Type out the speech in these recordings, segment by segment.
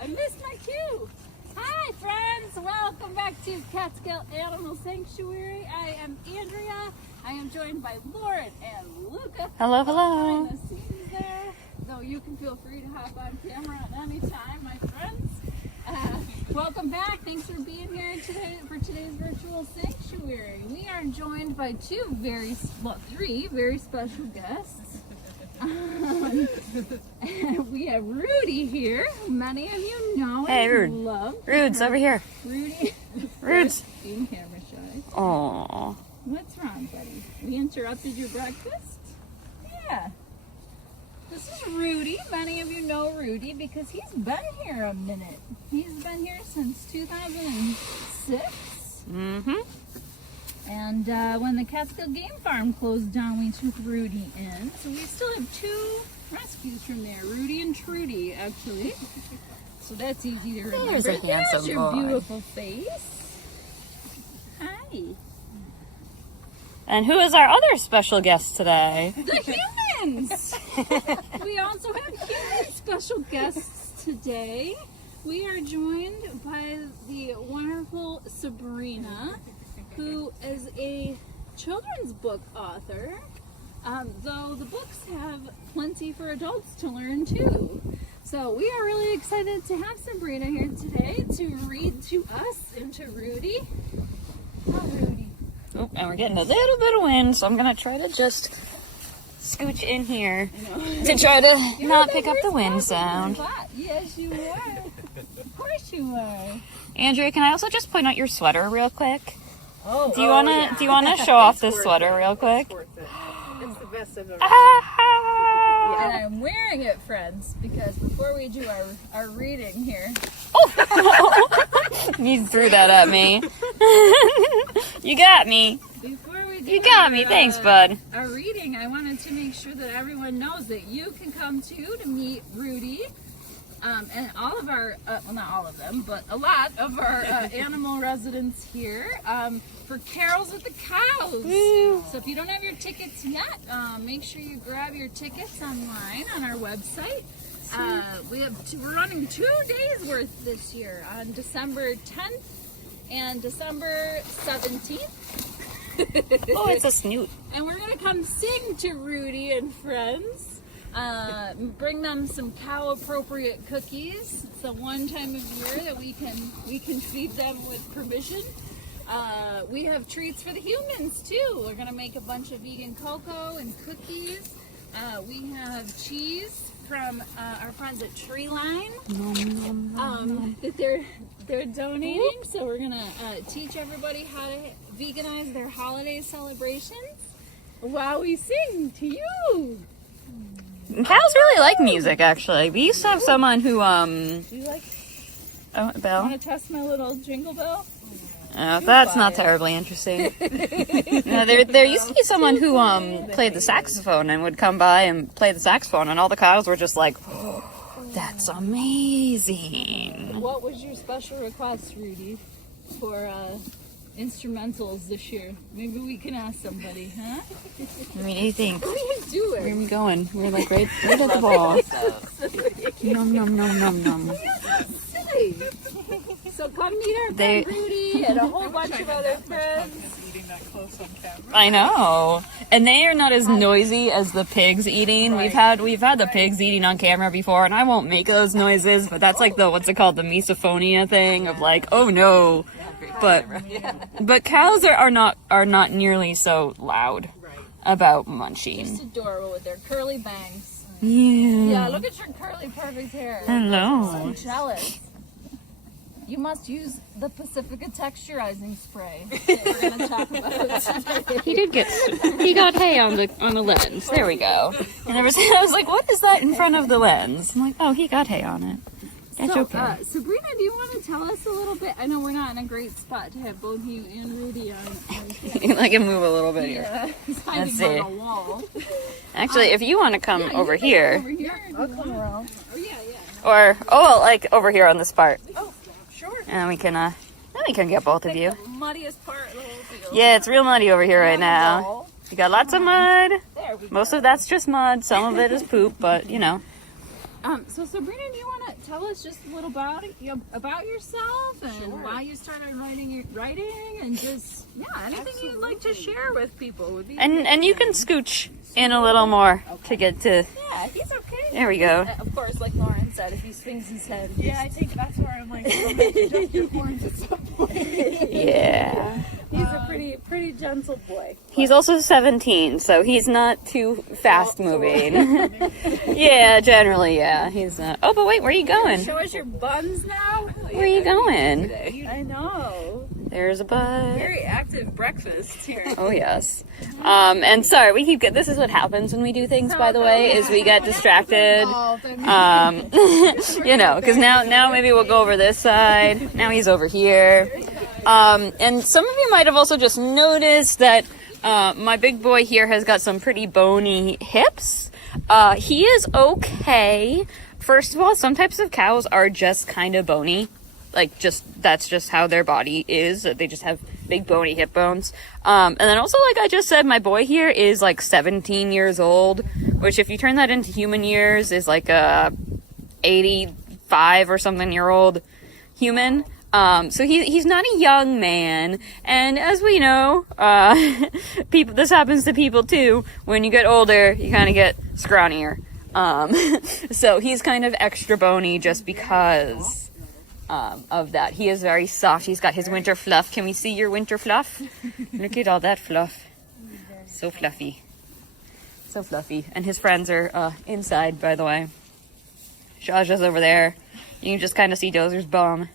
I missed my cue. Hi, friends. Welcome back to Catskill Animal Sanctuary. I am Andrea. I am joined by Lauren and Luca. Hello, hello. Behind the scenes there. So you can feel free to hop on camera at any time, my friends. Welcome back. Thanks for being here today for today's virtual sanctuary. We are joined by three very special guests. We have Rudy here. Many of you know Hey, and Rude. love. Rude's over here. Rudy. Rude's. Being camera shy. Aww. What's wrong, buddy? We interrupted your breakfast? Yeah. This is Rudy. Many of you know Rudy because he's been here a minute. He's been here since 2006. Mm-hmm. And when the Catskill Game Farm closed down, we took Rudy in. So we still have two rescues from there, Rudy and Trudy, actually. So that's easy to remember. There's a handsome your boy. beautiful face. Hi. And who is our other special guest today? The humans! We also have human special guests today. We are joined by the wonderful Sabrina, who is a children's book author, though the books have plenty for adults to learn too. So we are really excited to have Sabrina here today to read to us and to Rudy. Oh, Rudy. Oh, and we're getting a little bit of wind, so I'm going to try to just scooch in here to try to not pick up the wind sound. Yes, you are. Of course you are. Andrea, can I also just point out your sweater real quick? Oh, Do you wanna show off this sweater real quick? It's worth it. It's the best I've ever Ah! And I'm wearing it, friends, because before we do our reading here, You threw that at me. You got me. before we do You got me. Thanks, bud. our reading, I wanted to make sure that everyone knows that you can come too to meet Rudy. And all of our, well, not all of them, but a lot of our animal residents here for Carols with the Cows. Woo. So if you don't have your tickets yet, make sure you grab your tickets online on our website. We're running 2 days worth this year on December 10th and December 17th. Oh, it's a snoot. And we're going to come sing to Rudy and friends. Bring them some cow appropriate cookies. It's the one time of year that we can feed them with permission. We have treats for the humans too. We're gonna make a bunch of vegan cocoa and cookies. We have cheese from our friends at Treeline that they're donating. So we're gonna teach everybody how to veganize their holiday celebrations while we sing to you. Cows really like music, actually. We used to have someone who, Do you like? Belle? Want to test my little jingle bell? That's not terribly interesting. No, there used to be someone who, played the saxophone and would come by and play the saxophone, and all the cows were just like, oh, that's amazing. What was your special request, Rudy, for instrumentals this year? Maybe we can ask somebody, huh? What do you think? What are you doing? Where are we going? We're like right at the ball. Nom nom nom nom nom. Silly. So come meet our friend Rudy and a whole bunch of other friends. eating that close on camera. I know, and they are not as noisy as the pigs eating. We've had the pigs eating on camera before, and I won't make those noises. But that's like the what's it called, the misophonia thing of like, oh no. But cows are not nearly so loud about munching. Just adorable with their curly bangs. Yeah. Yeah, look at your curly, perfect hair. Hello. I'm jealous. You must use the Pacifica texturizing spray that we're going to talk about. He got hay on the lens. There we go. And I was like, what is that in front of the lens? I'm like, oh, he got hay on it. That's So, okay. Sabrina, do you want to tell us a little bit? I know we're not in a great spot to have both you and Rudy on. I can move a little bit here. Yeah, he's hiding Let's on see. a wall. Actually, if you want to come over here, Over here. I'll come around. Oh yeah. or like over here on this part, Oh, sure. and we can get both of you. The muddiest part of the whole field. Yeah, it's real muddy over here right now. You got lots of mud. There we go. Most of that's just mud. Some of it is poop, but you know. So Sabrina, do you want to tell us just a little about yourself and why you started writing and just anything you'd like to share with people would be. And you can scooch in a little more to get to. Yeah, he's okay. There we go. Of course, like Lauren said, if he swings his head. Yeah, I think that's where I'm like, I'm gonna adjust your horns at some point. Yeah. He's a pretty gentle boy. He's also 17, so he's not too fast moving. Yeah, generally, yeah. He's not. Oh, but wait, where are you going? Show us your buns now. Where are you going? I know. There's a bus. Very active breakfast here. Oh yes. And sorry, we keep this is what happens when we do things, by the way, is we get distracted. You know, because now maybe we'll go over this side. Now he's over here. And some of you might have also just noticed that my big boy here has got some pretty bony hips. He is okay. First of all, some types of cows are just kind of bony. Like, that's just how their body is. They just have big bony hip bones. And then also, like I just said, my boy here is like 17 years old, which if you turn that into human years is like a 85 or something year old human. So he's not a young man. And as we know, this happens to people too. When you get older, you kind of get scrawnier. So he's kind of extra bony just because of that. He is very soft. He's got his winter fluff. Can we see your winter fluff? Look at all that fluff. So fluffy. So fluffy. And his friends are inside, by the way. Jaja's over there. You can just kind of see Dozer's bum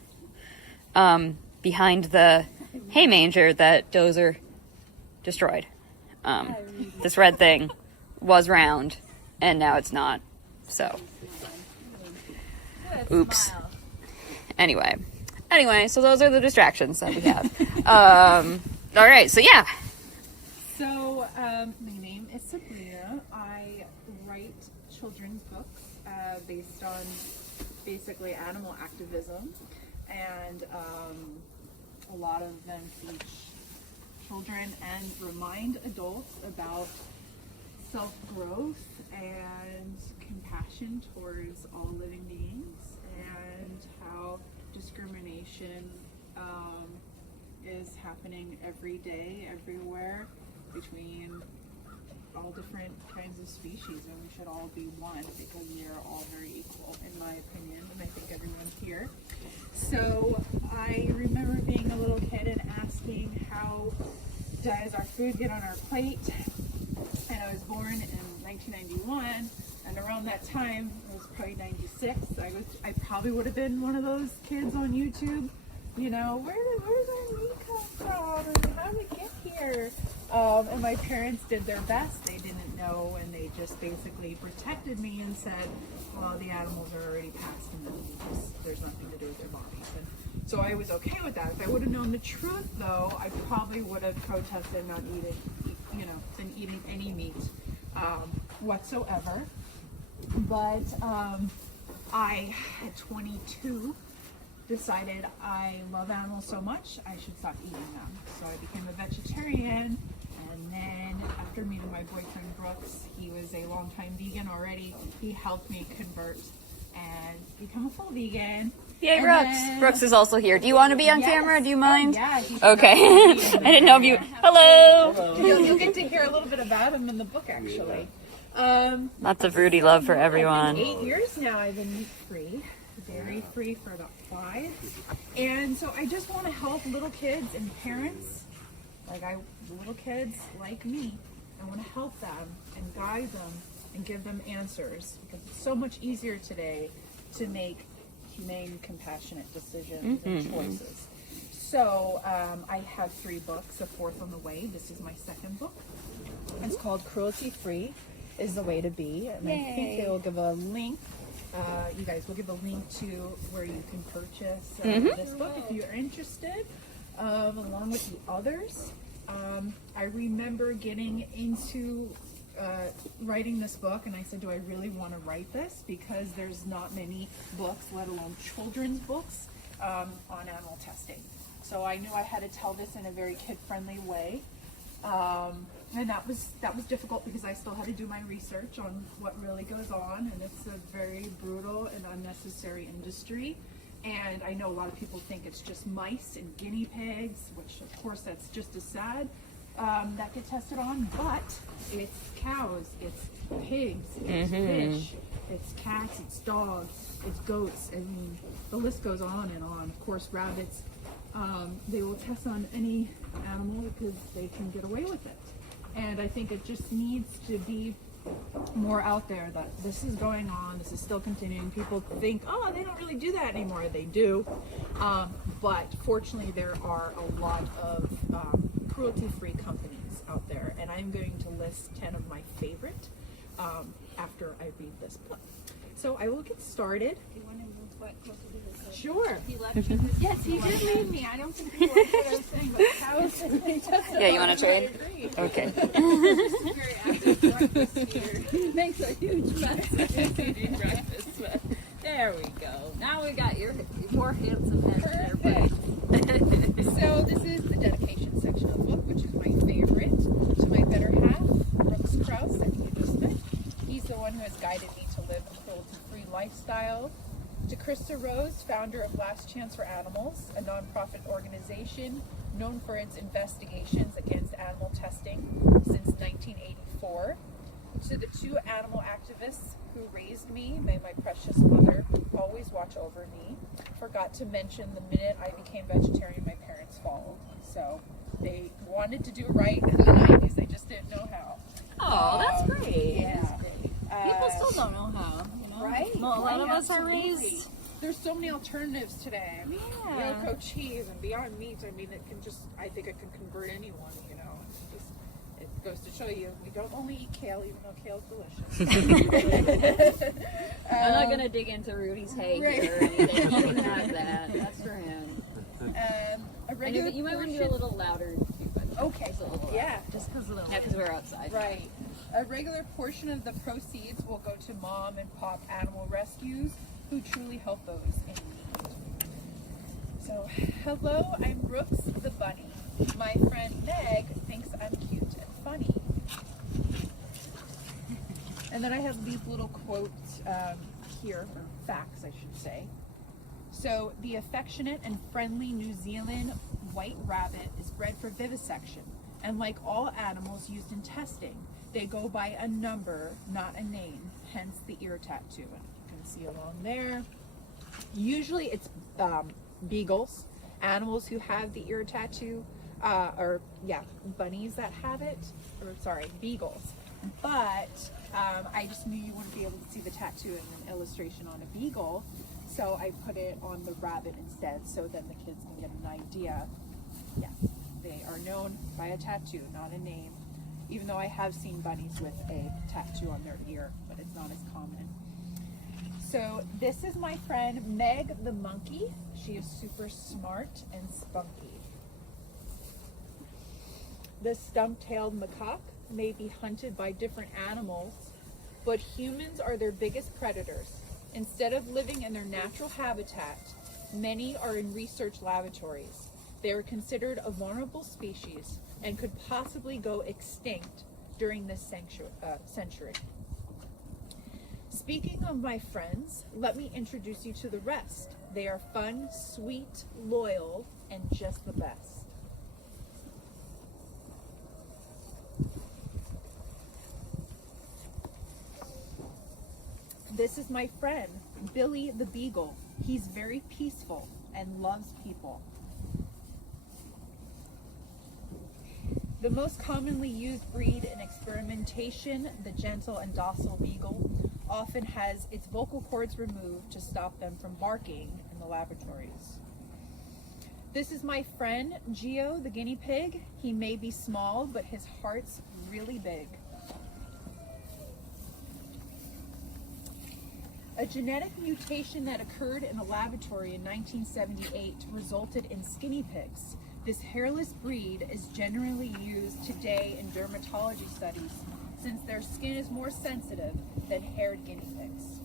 behind the hay manger that Dozer destroyed. This red thing was round, and now it's not. So, oops. Anyway, so those are the distractions that we have. All right, so yeah. So, my name is Sabrina. I write children's books based on basically animal activism, and a lot of them teach children and remind adults about self-growth and compassion towards all living beings, and how discrimination is happening every day, everywhere, between all different kinds of species, and we should all be one because we are all very equal, in my opinion, and I think everyone here. So I remember being a little kid and asking, how does our food get on our plate? And I was born in 1991, and around that time, it was probably 96, I probably would have been one of those kids on YouTube, you know, where does our meat come from, and how did it get here? And my parents did their best. They didn't know, and they just basically protected me and said, well, the animals are already passed, and there's nothing to do with their bodies. And so I was okay with that. If I would have known the truth, though, I probably would have protested not eating any meat whatsoever. But I, at 22, decided I love animals so much I should stop eating them. So I became a vegetarian, and then after meeting my boyfriend Brooks, he was a longtime vegan already. He helped me convert and become a full vegan. Yay, And Brooks! then- Brooks is also here. Do you want to be on Yes. camera? Do you mind? Oh, yeah. he's Okay. awesome. I didn't know if you. Hello. You'll get to hear a little bit about him in the book, actually. Lots of Rudy love for everyone. 8 years now I've been meat-free, dairy-free for about 5. And so I just want to help little kids and parents, little kids like me. I want to help them and guide them and give them answers, because it's so much easier today to make humane, compassionate decisions and choices. So I have 3 books, a 4th on the way. This is my 2nd book. It's called Cruelty Free is the Way to Be. And I think they will give a link. You guys will give a link to where you can purchase this book if you're interested, along with the others. I remember getting into writing this book, and I said, do I really want to write this? Because there's not many books, let alone children's books, on animal testing. So I knew I had to tell this in a very kid-friendly way. And that was difficult because I still had to do my research on what really goes on, and it's a very brutal and unnecessary industry. And I know a lot of people think it's just mice and guinea pigs, which of course that's just as sad, that get tested on, but it's cows, it's pigs, it's fish, it's cats, it's dogs, it's goats. I mean, the list goes on and on. Of course, rabbits, they will test on any animal because they can get away with it. And I think it just needs to be more out there that this is going on, this is still continuing. People think, oh, they don't really do that anymore. They do. But fortunately, there are a lot of cruelty-free companies out there. And I'm going to list 10 of my favorite after I read this book. So I will get started. Do you want to move what closer to the Sure. He left you his Yes, he did leave me. I don't think he liked what I was saying, but cows. Yeah, you want to trade? Okay. very active breakfast here. Makes a huge mess eating breakfast. But there we go. Now we got your handsome head there. So this is the dedication section of the book, which is my favorite. To my better half, Brooks Krause, that you just met. He's the one who has guided me to live a cruelty-free lifestyle. To Krista Rose, founder of Last Chance for Animals, a nonprofit organization known for its investigations against animal testing since 1984. To the 2 animal activists who raised me, may my precious mother always watch over me. Forgot to mention the minute I became vegetarian, my parents followed. So they wanted to do right in the 90s, they just didn't know how. Oh, that's great. Yeah. People still don't know how, you know? Right? Well, a lot of Right, us are absolutely. raised. There's so many alternatives today. I mean, Yeah. Yoko cheese and Beyond Meat. I mean, it can just, I think it can convert anyone, you know. It goes to show you, we don't only eat kale, even though kale's delicious. I'm not going to dig into Rudy's hay Right. here or anything. He can have that. That's for him. A And regular you might want to do a portion- little louder. Too, but Okay. just a little Yeah. louder. Just because of the yeah, because we're outside. Right. A regular portion of the proceeds will go to mom and pop animal rescues who truly help those in need. So, hello, I'm Brooks the bunny. My friend Meg thinks I'm cute and funny. And then I have these little quotes here, or facts, I should say. So, the affectionate and friendly New Zealand white rabbit is bred for vivisection, and like all animals used in testing, they go by a number, not a name, hence the ear tattoo. And you can see along there. Usually it's beagles, animals who have the ear tattoo, bunnies that have it, beagles. But I just knew you wouldn't be able to see the tattoo in an illustration on a beagle, so I put it on the rabbit instead, so then the kids can get an idea. Yes, they are known by a tattoo, not a name, even though I have seen bunnies with a tattoo on their ear, but it's not as common. So this is my friend Meg the monkey. She is super smart and spunky. The stump-tailed macaque may be hunted by different animals, but humans are their biggest predators. Instead of living in their natural habitat, many are in research laboratories. They are considered a vulnerable species and could possibly go extinct during this century. Speaking of my friends, let me introduce you to the rest. They are fun, sweet, loyal, and just the best. This is my friend, Billy the Beagle. He's very peaceful and loves people. The most commonly used breed in experimentation, the gentle and docile beagle, often has its vocal cords removed to stop them from barking in the laboratories. This is my friend, Geo the guinea pig. He may be small, but his heart's really big. A genetic mutation that occurred in a laboratory in 1978 resulted in skinny pigs. This hairless breed is generally used today in dermatology studies since their skin is more sensitive than haired guinea pigs.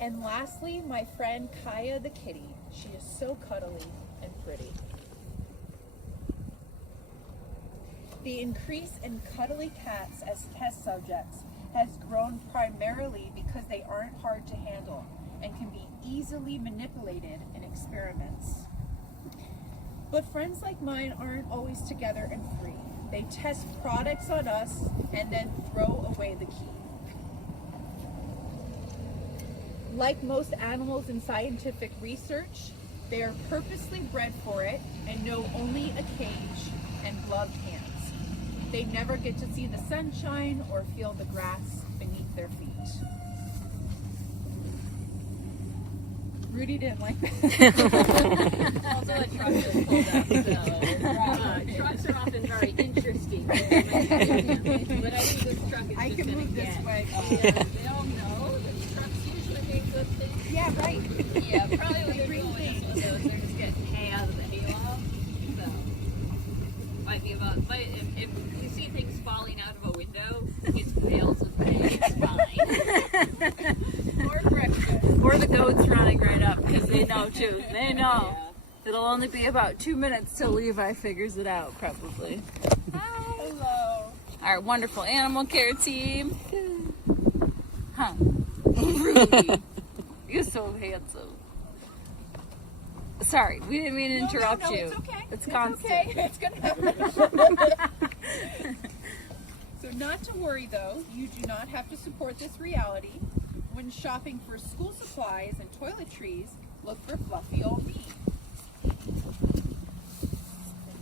And lastly, my friend Kaya the kitty. She is so cuddly and pretty. The increase in cuddly cats as test subjects has grown primarily because they aren't hard to handle and can be easily manipulated in experiments. But friends like mine aren't always together and free. They test products on us and then throw away the key. Like most animals in scientific research, they are purposely bred for it and know only a cage and gloved hands. They never get to see the sunshine or feel the grass beneath their feet. Rudy didn't like that. Also, a truck just pulled up, so trucks are often very interesting. But I think this truck is I just can gonna move this get- way. Yeah, they all know that trucks usually make good things. Yeah, right. Yeah, probably what they're doing is one of those, they're just getting hay out of the hayloft. So, might be about, if you see things falling out of a window, it's bales of hay, it's fine. Or breakfast. Or the goats running right up because they know too. They know. It'll only be about 2 minutes till Levi figures it out, probably. Hello. Our wonderful animal care team. Huh. Rudy. You're so handsome. Sorry, we didn't mean to interrupt no, you. It's okay. It's constant. Okay. It's gonna happen. So not to worry though, you do not have to support this reality. When shopping for school supplies and toiletries, look for fluffy old me. And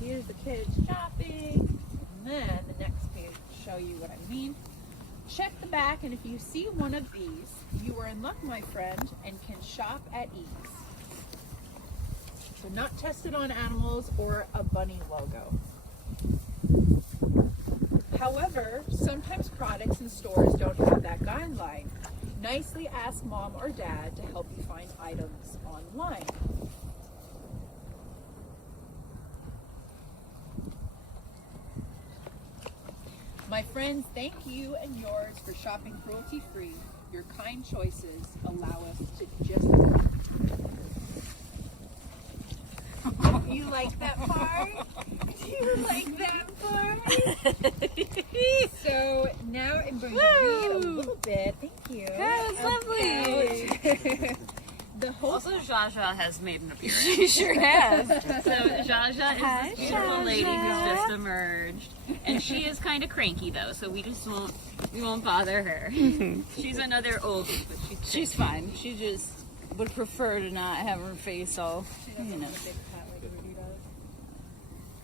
here's the kids shopping. And then the next page will show you what I mean. Check the back, and if you see one of these, you are in luck, my friend, and can shop at ease. So not tested on animals or a bunny logo. However, sometimes products in stores don't have that guideline. Nicely ask mom or dad to help you find items online. My friends, thank you and yours for shopping cruelty-free. Your kind choices allow us to just... You like that part? You like that part? So now I'm going to read a little bit. Thank you. That was lovely. The whole Also, Jaja has made an appearance. She sure has. So Jaja is this beautiful lady who's just emerged, and she is kind of cranky though. So we won't bother her. She's another oldie, but she's fine. She just would prefer to not have her face all, you know.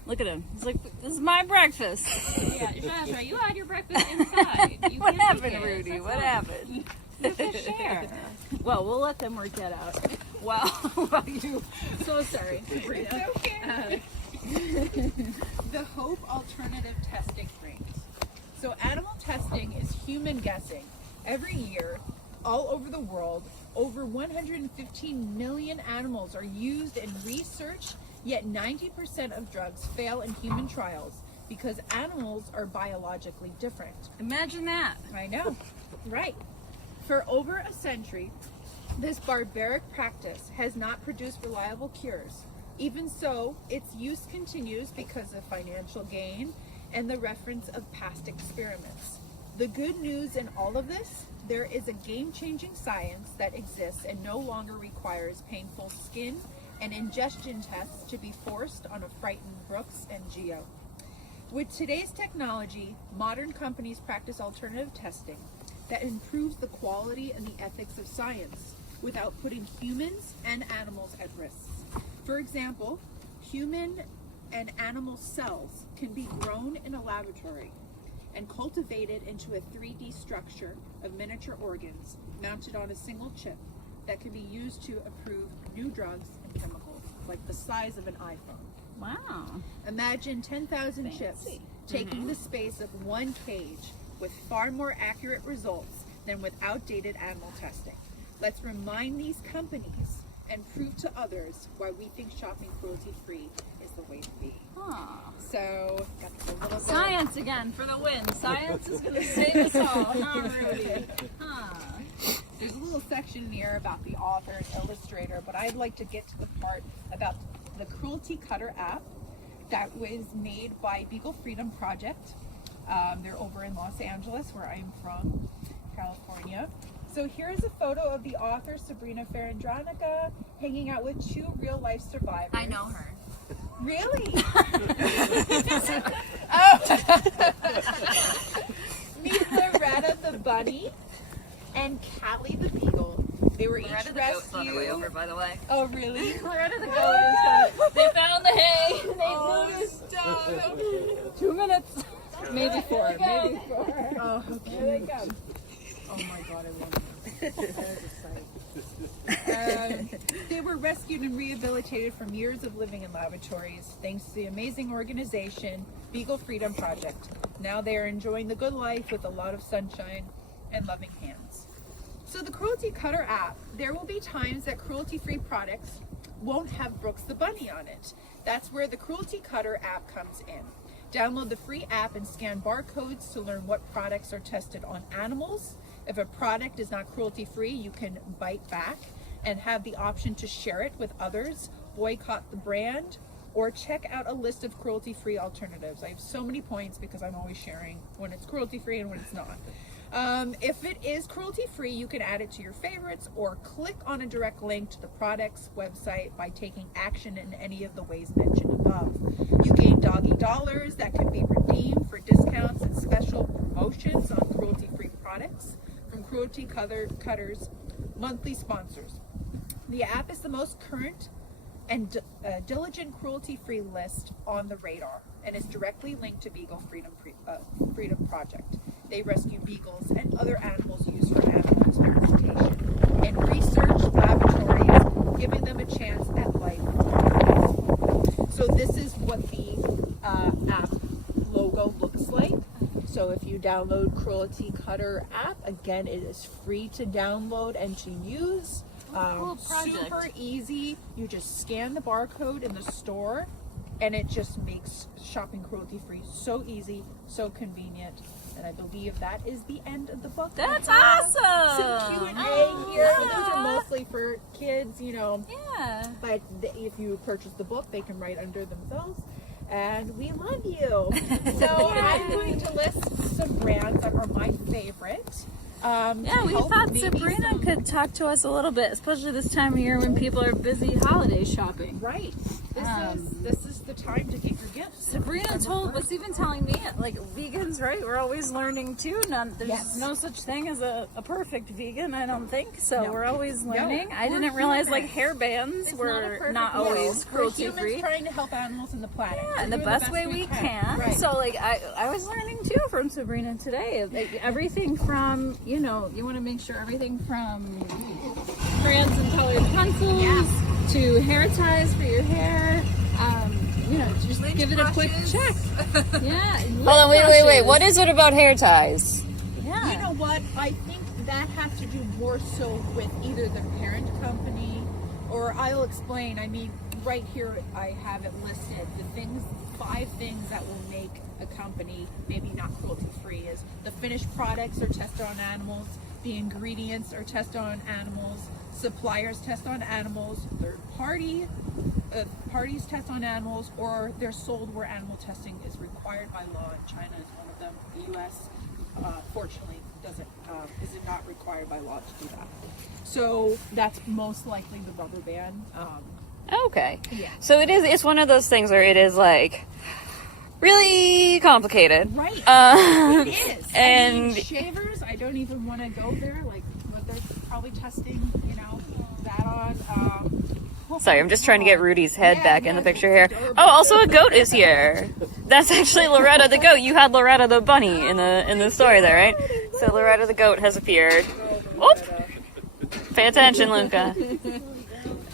Look at him. He's like, "This is my breakfast." Yeah, Jaja, you had your breakfast inside. You What can't happened, take it. Rudy? That's What all. happened? You can share. Well, we'll let them work that out. Wow, you. So sorry, Sabrina. It's okay. The hope alternative testing rings. So animal testing is human guessing. Every year, all over the world, over 115 million animals are used in research, yet 90% of drugs fail in human trials because animals are biologically different. Imagine that. I know, right. For over a century, this barbaric practice has not produced reliable cures. Even so, its use continues because of financial gain and the reference of past experiments. The good news in all of this, there is a game-changing science that exists and no longer requires painful skin and ingestion tests to be forced on a frightened Brooks and Geo. With today's technology, modern companies practice alternative testing that improves the quality and the ethics of science without putting humans and animals at risk. For example, human and animal cells can be grown in a laboratory and cultivated into a 3D structure of miniature organs mounted on a single chip that can be used to approve new drugs and chemicals, like the size of an iPhone. Wow. Imagine 10,000 chips taking the space of one cage with far more accurate results than with outdated animal testing. Let's remind these companies and prove to others why we think shopping cruelty-free is the way to be. So, got a little bit of Science again for the win. Science is going to save us all, huh, Rudy? There's a little section here about the author and illustrator, but I'd like to get to the part about the Cruelty Cutter app. that was made by Beagle Freedom Project. They're over in Los Angeles, where I'm from, California. So here's a photo of the author, Sabrina Andronica, hanging out with 2 real-life survivors. I know her. Really? Oh. Meet Loretta the bunny and Callie the beagle. They were each rescued. by the way. Oh, really? Loretta the goat is they found the hay. They moved. 2 minutes. Maybe 4. Maybe 4. Oh, okay. Here they come. Oh my God, I love them. That is a sight. They were rescued and rehabilitated from years of living in lavatories thanks to the amazing organization Beagle Freedom Project. Now they are enjoying the good life with a lot of sunshine and loving hands. So the Cruelty Cutter app, there will be times that cruelty-free products won't have Brooks the bunny on it. That's where the Cruelty Cutter app comes in. Download the free app and scan barcodes to learn what products are tested on animals. If a product is not cruelty-free, you can bite back and have the option to share it with others, boycott the brand, or check out a list of cruelty-free alternatives. I have so many points because I'm always sharing when it's cruelty-free and when it's not. If it is cruelty-free, you can add it to your favorites or click on a direct link to the product's website by taking action in any of the ways mentioned above. You gain doggy dollars that can be redeemed for discounts and special promotions on cruelty-free products from Cruelty Cutters monthly sponsors. The app is the most current and diligent cruelty-free list on the radar and is directly linked to Beagle Freedom Project. They rescue beagles and other animals used for animal experimentation in research laboratories, giving them a chance at life. So this is what the app logo looks like. So if you download Cruelty Cutter app, again, it is free to download and to use. Cool project. Super easy. You just scan the barcode in the store and it just makes shopping cruelty free so easy, so convenient. And I believe that is the end of the book. That's Some awesome. Q&A here. Those are mostly for kids, you know. Yeah. But if you purchase the book, they can write under themselves. And we love you. So I'm going to list some brands that are my favorite. Yeah, we thought Sabrina could talk to us a little bit, especially this time of year when people are busy holiday shopping. Right. This is the time to get your gifts. Sabrina was even telling me, like, vegans, right? We're always learning too. There's Yes. no such thing as a perfect vegan, I don't think. So No. we're always learning. No, I we're didn't realize humans. like hair bands It's were not not a perfect always world. cruelty We're free. humans trying to help animals and the planet. Yeah, in the We're best way we can. Right. So, like, I was learning too from Sabrina today. Like, everything from, you know, you want to make sure everything from crayons and colored pencils to hair ties for your hair. You know, just give it a quick check. Yeah. Hold on, wait. What is it about hair ties? Yeah. You know what? I think that has to do more so with either the parent company, or I'll explain. I mean, right here I have it listed. The 5 things that will make a company maybe not cruelty free is the finished products are tested on animals, the ingredients are tested on animals, suppliers test on animals, third parties test on animals, or they're sold where animal testing is required by law, and China is one of them. The U.S. Fortunately is not required by law to do that. So that's most likely the rubber band. Okay. Yeah. So it's one of those things where it is like really complicated. Right. It is. And I mean, shavers, I don't even want to go there. Like, what they're probably testing, you know, that on. Sorry, I'm just trying to get Rudy's head Yeah, back in the yeah, picture here. adorable. Oh, also a goat is here. That's actually Loretta the goat. You had Loretta the bunny in the story there, right? So Loretta the goat has appeared. Oop! Pay attention, Luca.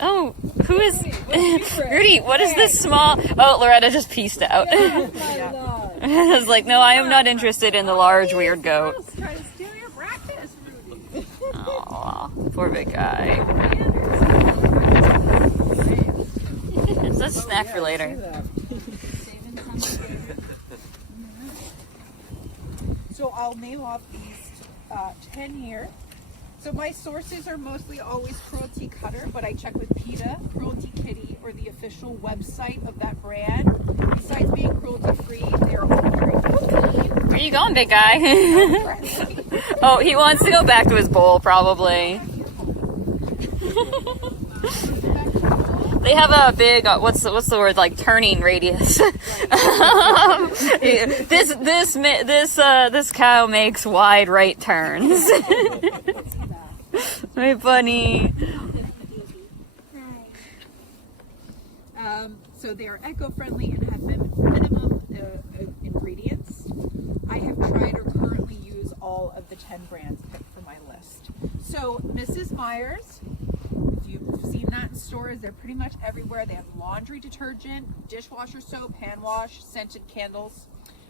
Oh, who is Rudy? What is this small? Oh, Loretta just pieced out. I was like, no, I am not interested in the large weird goat. Try to steal your breakfast, Rudy. Aw, poor big guy. That's a snack for later. So I'll name off these 10 here. So my sources are mostly always Cruelty Cutter, but I check with PETA, Cruelty Kitty, or the official website of that brand. Besides being cruelty-free, they are all very clean. Where you going, big guy? Oh, he wants to go back to his bowl, probably. They have a big what's the word, like turning radius. This cow makes wide right turns. My bunny. So they are eco-friendly and have minimum ingredients. I have tried or currently use all of the 10 brands picked for my list. So Mrs. Meyer's, if you've seen that in stores, they're pretty much everywhere. They have laundry detergent, dishwasher soap, hand wash, scented candles,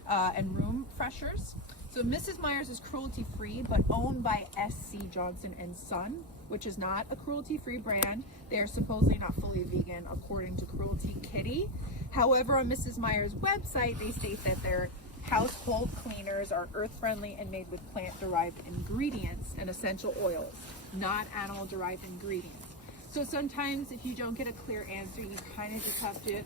and room freshers. So Mrs. Meyer's is cruelty-free, but owned by SC Johnson & Son, which is not a cruelty-free brand. They are supposedly not fully vegan, according to Cruelty Kitty. However, on Mrs. Meyer's website, they state that their household cleaners are earth-friendly and made with plant-derived ingredients and essential oils, not animal-derived ingredients. So sometimes if you don't get a clear answer, you kind of just have to,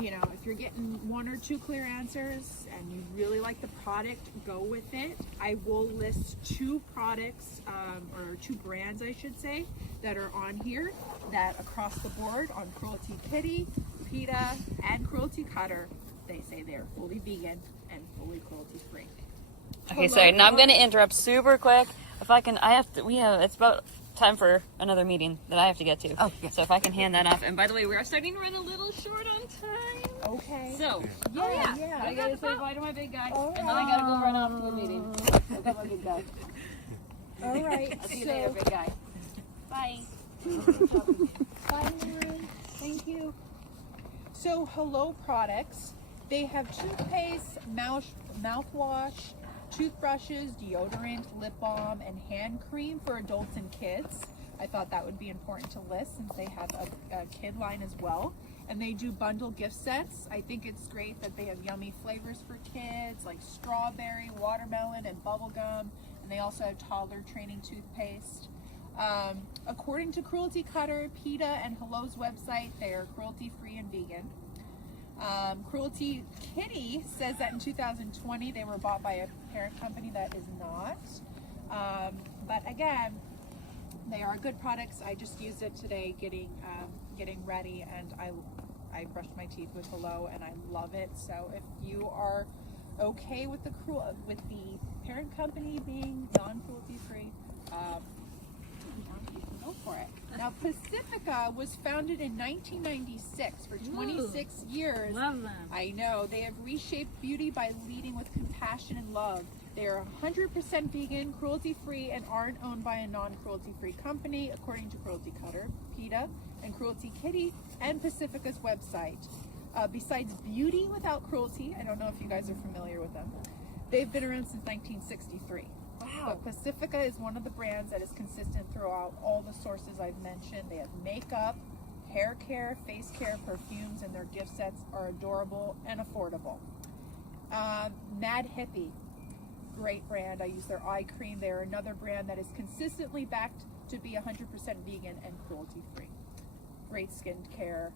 you know, if you're getting 1 or 2 clear answers and you really like the product, go with it. I will list 2 products, or 2 brands, I should say, that are on here that across the board on Cruelty Kitty, PETA, and Cruelty Cutter, they say they are fully vegan and fully cruelty-free. Okay, sorry. Now I'm going to interrupt super quick. If I can, it's about time for another meeting that I have to get to. Oh, yeah. So if I can hand that off. And by the way, we are starting to run a little short on time. Okay. So, Yeah. I gotta say bye to my big guy, All and then I gotta go run off to the meeting. I got my big guy. All right. I'll see you later, big guy. Bye. Bye, Lauren. Thank you. So, Hello Products. They have toothpaste, mouthwash, toothbrushes, deodorant, lip balm, and hand cream for adults and kids. I thought that would be important to list since they have a kid line as well. And they do bundle gift sets. I think it's great that they have yummy flavors for kids like strawberry, watermelon, and bubblegum. And they also have toddler training toothpaste. According to Cruelty Cutter, PETA, and Hello's website, they are cruelty-free and vegan. Cruelty Kitty says that in 2020 they were bought by a parent company that is not. But again, they are good products. I just used it today getting ready, and I brushed my teeth with Hello, and I love it. So if you are okay with the parent company being non-cruelty free, go for it. Now, Pacifica was founded in 1996 for 26 years. Love them. I know. They have reshaped beauty by leading with compassion and love. They are 100% vegan, cruelty-free, and aren't owned by a non-cruelty-free company, according to Cruelty Cutter, PETA, and Cruelty Kitty, and Pacifica's website. Besides Beauty Without Cruelty, I don't know if you guys are familiar with them, they've been around since 1963. Wow. But Pacifica is one of the brands that is consistent throughout all the sources I've mentioned. They have makeup, hair care, face care, perfumes, and their gift sets are adorable and affordable. Mad Hippie, great brand. I use their eye cream. They're another brand that is consistently backed to be 100% vegan and cruelty-free. Great skin care.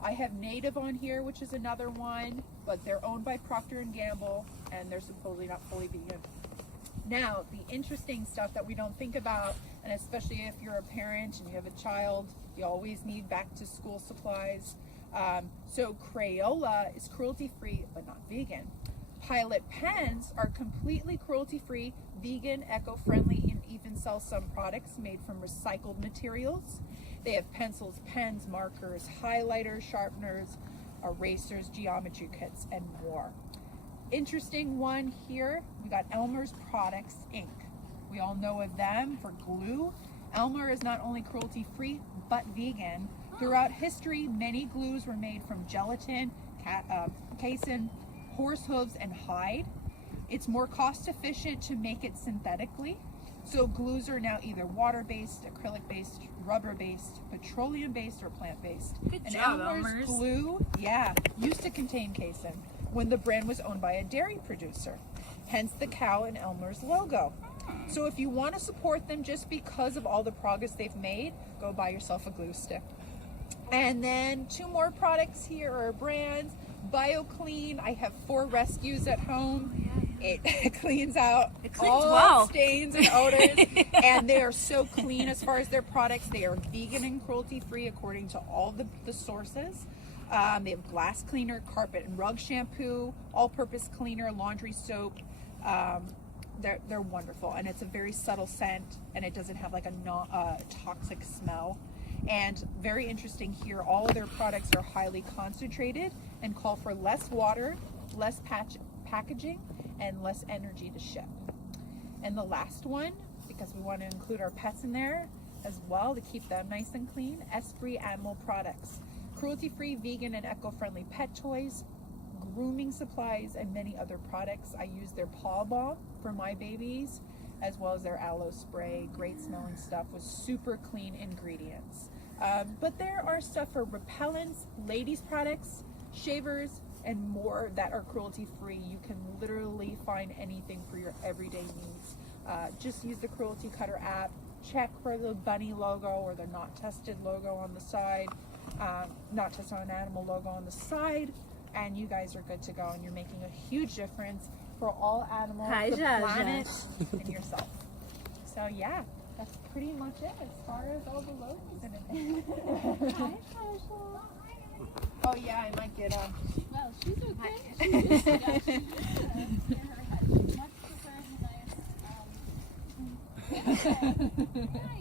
I have Native on here, which is another one, but they're owned by Procter & Gamble, and they're supposedly not fully vegan. Now, the interesting stuff that we don't think about, and especially if you're a parent and you have a child, you always need back-to-school supplies. So Crayola is cruelty-free, but not vegan. Pilot pens are completely cruelty-free, vegan, eco-friendly, and even sell some products made from recycled materials. They have pencils, pens, markers, highlighters, sharpeners, erasers, geometry kits, and more. Interesting one here, we got Elmer's Products Inc. We all know of them for glue. Elmer is not only cruelty-free, but vegan. Throughout history, many glues were made from gelatin, casein, horse hooves, and hide. It's more cost-efficient to make it synthetically. So glues are now either water-based, acrylic-based, rubber-based, petroleum-based, or plant-based. Good And job, Elmer's Elmer's. glue, used to contain casein when the brand was owned by a dairy producer. Hence the cow and Elmer's logo. So if you want to support them just because of all the progress they've made, go buy yourself a glue stick. And then 2 more products here are brands. BioClean. I have 4 rescues at home. It cleans out all stains and odors, and they are so clean as far as their products. They are vegan and cruelty free according to all the sources. They have glass cleaner, carpet and rug shampoo, all-purpose cleaner, laundry soap. They're wonderful, and it's a very subtle scent, and it doesn't have like a toxic smell. And very interesting here, all of their products are highly concentrated and call for less water, less packaging, and less energy to ship. And the last one, because we want to include our pets in there as well to keep them nice and clean, Esprit Animal Products. Cruelty-free, vegan, and eco-friendly pet toys, grooming supplies, and many other products. I use their paw balm for my babies, as well as their aloe spray, great smelling stuff with super clean ingredients. But there are stuff for repellents, ladies products, shavers, and more that are cruelty free. You can literally find anything for your everyday needs. Just use the Cruelty Cutter app, check for the bunny logo or the not tested logo on the side, not tested on an animal logo on the side, and you guys are good to go, and you're making a huge difference for all animals, the planet, and yourself. So yeah, that's pretty much it as far as all the logos and everything. Oh yeah, I might get Well, she's okay. She's just, yeah, she's much preferred yeah,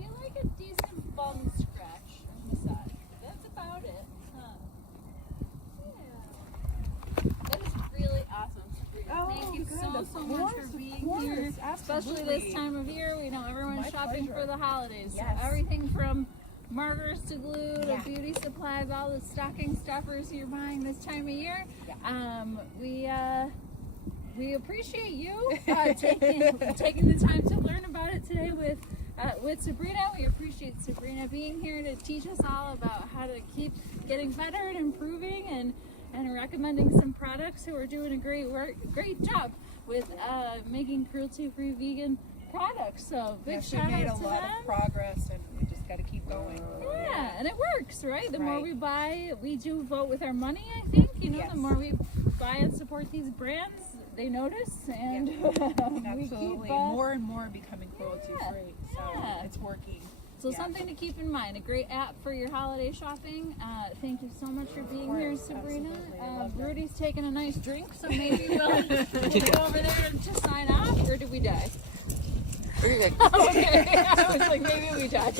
you like a decent bum scratch on the side. That's about it. Huh? Yeah. That is really awesome, Sabrina. Oh, Thank you good. so much for being here. Especially this time of year. We know everyone's My shopping pleasure. for the holidays. Yes. So everything from markers to glue to Yeah. beauty supplies, all the stocking stuffers you're buying this time of year. Yeah. We appreciate you taking the time to learn about it today with Sabrina. We appreciate Sabrina being here to teach us all about how to keep getting better and improving, and recommending some products who are doing a great job with making cruelty-free vegan products. So big Yes, we shout made out a to lot them. of progress, and we just got to keep going. Yeah, and it works, right? The more Right. we buy, we do vote with our money, I think. You know, Yes. the more we buy and support these brands, they notice, and we Absolutely. keep More and more becoming cruelty free. So Yeah. it's working. So Yeah. something to keep in mind. A great app for your holiday shopping. Thank you so much for being here, course, Sabrina. absolutely. I love that. Rudy's taking a nice drink, so maybe we'll go over there to sign off, or did we die? Okay, I was like, maybe we died.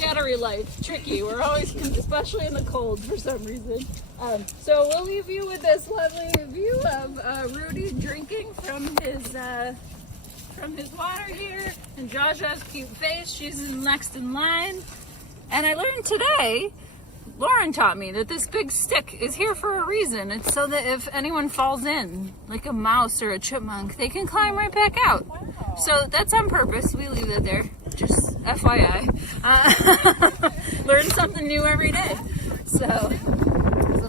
Battery life, tricky. We're always, especially in the cold for some reason. So we'll leave you with this lovely view of Rudy drinking from his water here, and Jaja's cute face. She's next in line. And I learned today, Lauren taught me that this big stick is here for a reason. It's so that if anyone falls in, like a mouse or a chipmunk, they can climb right back out. Wow. So that's on purpose. We leave it there. Just FYI. Learn something new every day. So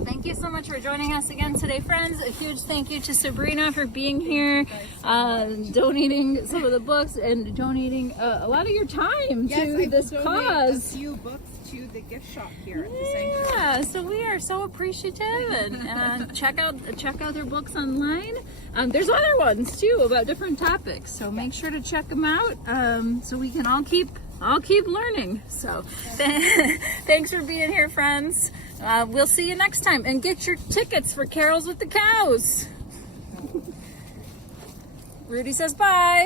thank you so much for joining us again today, friends. A huge thank you to Sabrina for being here, donating some of the books, and donating a lot of your time to this cause. A few books to the gift shop here at the sanctuary. Yeah, so we are so appreciative, and check out their books online. There's other ones too about different topics, so make sure to check them out, so we can all keep learning. So thanks for being here, friends. We'll see you next time, and get your tickets for Carols with the Cows. Rudy says bye.